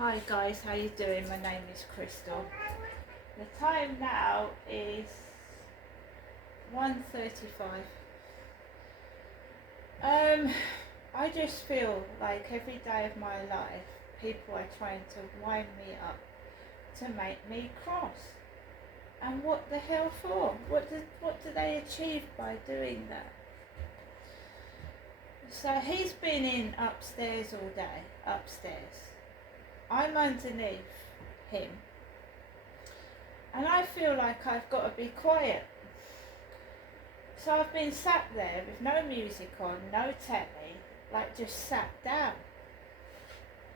Hi guys, how you doing? My name is Crystal. The time now is 1:35. I just feel like every day of my life people are trying to wind me up to make me cross. And what the hell for? What do they achieve by doing that? So he's been in upstairs all day, upstairs. I'm underneath him. And I feel like I've got to be quiet. So I've been sat there with no music on, no telly, like just sat down.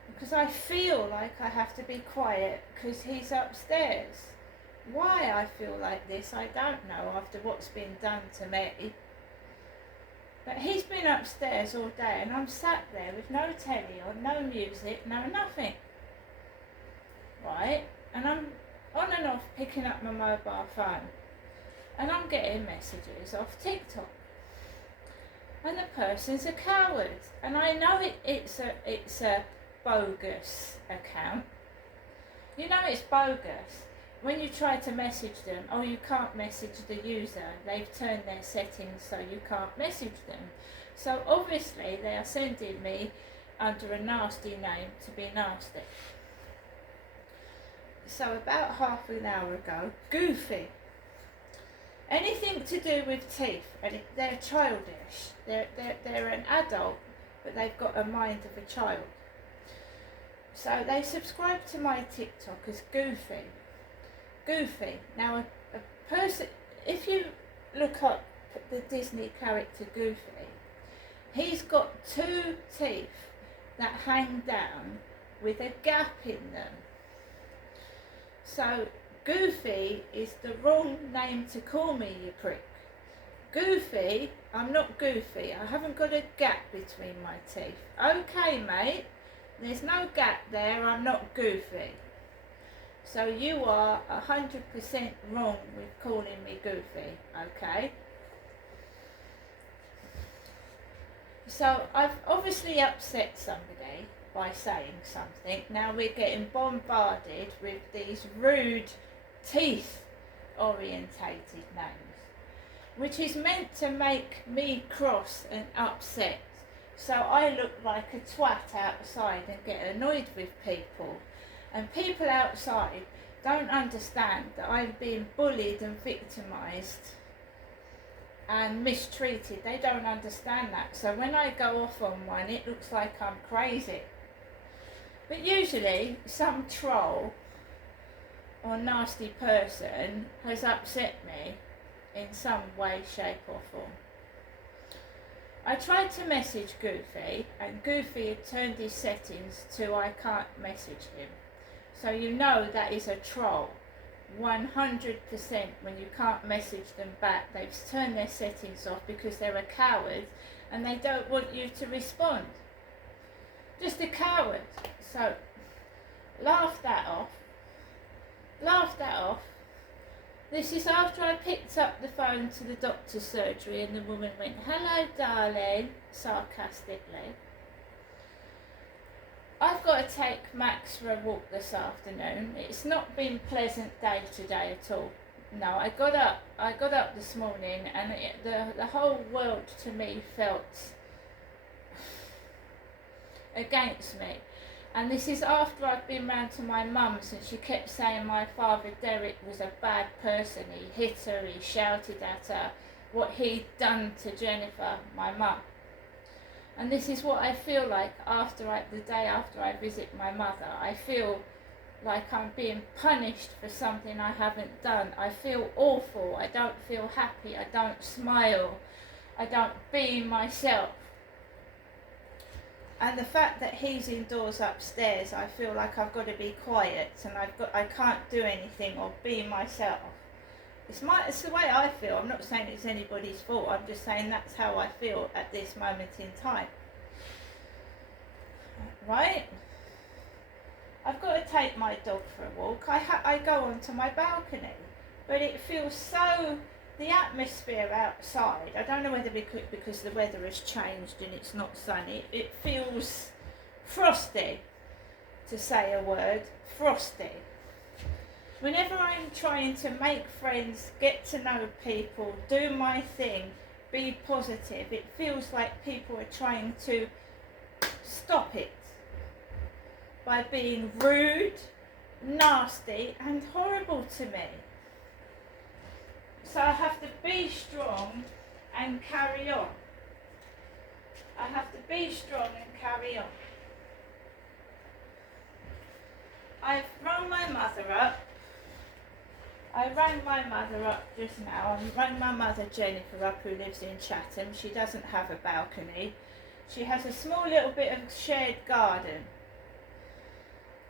Because I feel like I have to be quiet because he's upstairs. Why I feel like this, I don't know after what's been done to me. But he's been upstairs all day and I'm sat there with no telly on, no music, no nothing. Right? And I'm on and off picking up my mobile phone. And I'm getting messages off TikTok. And the person's a coward. And I know it's a bogus account. You know it's bogus. When you try to message them, oh, you can't message the user. They've turned their settings so you can't message them. So obviously they are sending me under a nasty name to be nasty. So about half an hour ago, Goofy. Anything to do with teeth, and they're childish. They're an adult, but they've got a mind of a child. So they subscribe to my TikTok as Goofy. Goofy. Now, a person, if you look up the Disney character Goofy, he's got two teeth that hang down with a gap in them. So Goofy is the wrong name to call me, you prick. Goofy, I'm not goofy. I haven't got a gap between my teeth. Okay, mate, there's no gap there. I'm not goofy. So you are 100% wrong with calling me goofy, okay? So I've obviously upset somebody by saying something. Now we're getting bombarded with these rude teeth orientated names, which is meant to make me cross and upset, so I look like a twat outside and get annoyed with people, and people outside don't understand that I'm being bullied and victimised and mistreated. They don't understand that. So when I go off on one, it looks like I'm crazy. But usually some troll or nasty person has upset me in some way, shape or form. I tried to message Goofy and Goofy had turned his settings to I can't message him. So you know that is a troll. 100% when you can't message them back, they've turned their settings off because they're a coward and they don't want you to respond. Just a coward. So laugh that off. This is after I picked up the phone to the doctor's surgery and the woman went, "Hello darling," sarcastically. I've got to take Max for a walk this afternoon. It's not been a pleasant day today at all. No, I got up this morning and the whole world to me felt against me. And this is after I've been round to my mum's and she kept saying my father Derek was a bad person. He hit her, he shouted at her, what he'd done to Jennifer, my mum. And this is what I feel like the day after I visit my mother. I feel like I'm being punished for something I haven't done. I feel awful, I don't feel happy, I don't smile, I don't be myself. And the fact that he's indoors upstairs, I feel like I've got to be quiet and I can't do anything or be myself. It's the way I feel. I'm not saying it's anybody's fault. I'm just saying that's how I feel at this moment in time. Right? I've got to take my dog for a walk. I go onto my balcony, but it feels so. The atmosphere outside, I don't know whether because the weather has changed and it's not sunny, it feels frosty. to say a word, frosty. Whenever I'm trying to make friends, get to know people, do my thing, be positive, it feels like people are trying to stop it by being rude, nasty and horrible to me. So I have to be strong and carry on. I have to be strong and carry on. I've rung my mother up. I rang my mother up just now. I rang my mother Jennifer up, who lives in Chatham. She doesn't have a balcony. She has a small little bit of shared garden.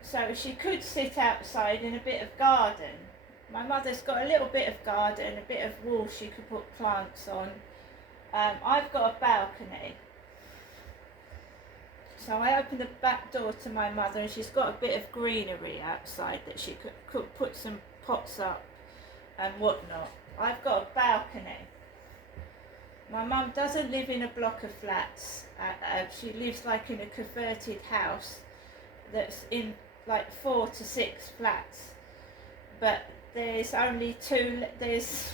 So she could sit outside in a bit of garden. My mother's got a little bit of garden, a bit of wall she could put plants on. I've got a balcony. So I opened the back door to my mother, and she's got a bit of greenery outside that she could put some pots up and whatnot. I've got a balcony. My mum doesn't live in a block of flats. She lives like in a converted house that's in like 4 to 6 flats. But there's only there's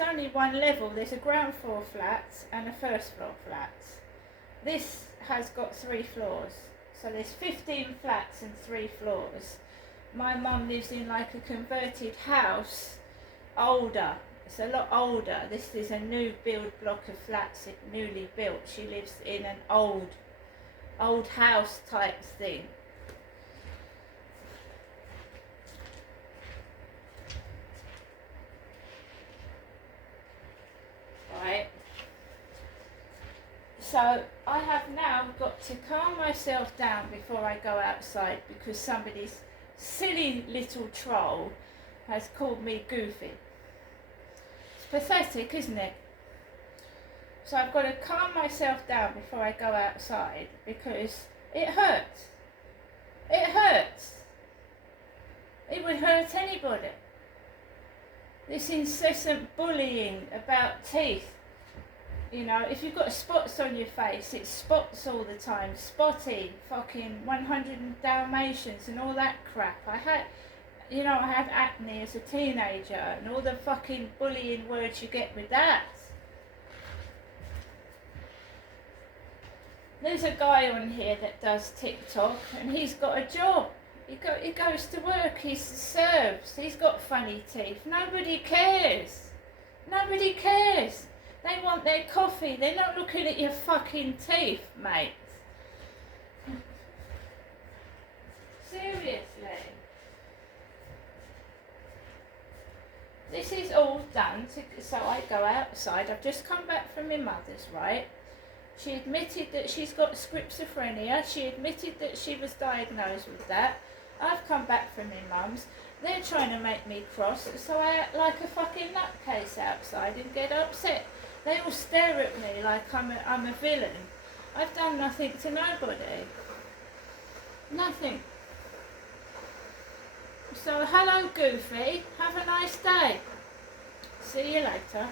only one level. There's a ground floor flat and a first floor flat. This has got 3 floors. So there's 15 flats and 3 floors. My mum lives in like a converted house, older. It's a lot older. This is a new build block of flats, newly built. She lives in an old house type thing. Right. So I have now got to calm myself down before I go outside, because somebody's silly little troll has called me goofy. It's pathetic, isn't it? So I've got to calm myself down before I go outside, because it hurts. It hurts. It would hurt anybody. This incessant bullying about teeth. You know, if you've got spots on your face, it's spots all the time. Spotty, fucking 100 Dalmatians and all that crap. I had acne as a teenager, and all the fucking bullying words you get with that. There's a guy on here that does TikTok, and he's got a job. He goes to work, he serves, he's got funny teeth. Nobody cares. Nobody cares. They want their coffee. They're not looking at your fucking teeth, mate. Seriously. This is all done so I go outside. I've just come back from my mother's, right? She admitted that she's got schizophrenia. She admitted that she was diagnosed with that. I've come back from my mum's. They're trying to make me cross, so I act like a fucking nutcase outside and get upset. They all stare at me like I'm a villain. I've done nothing to nobody. Nothing. So hello Goofy, have a nice day. See you later.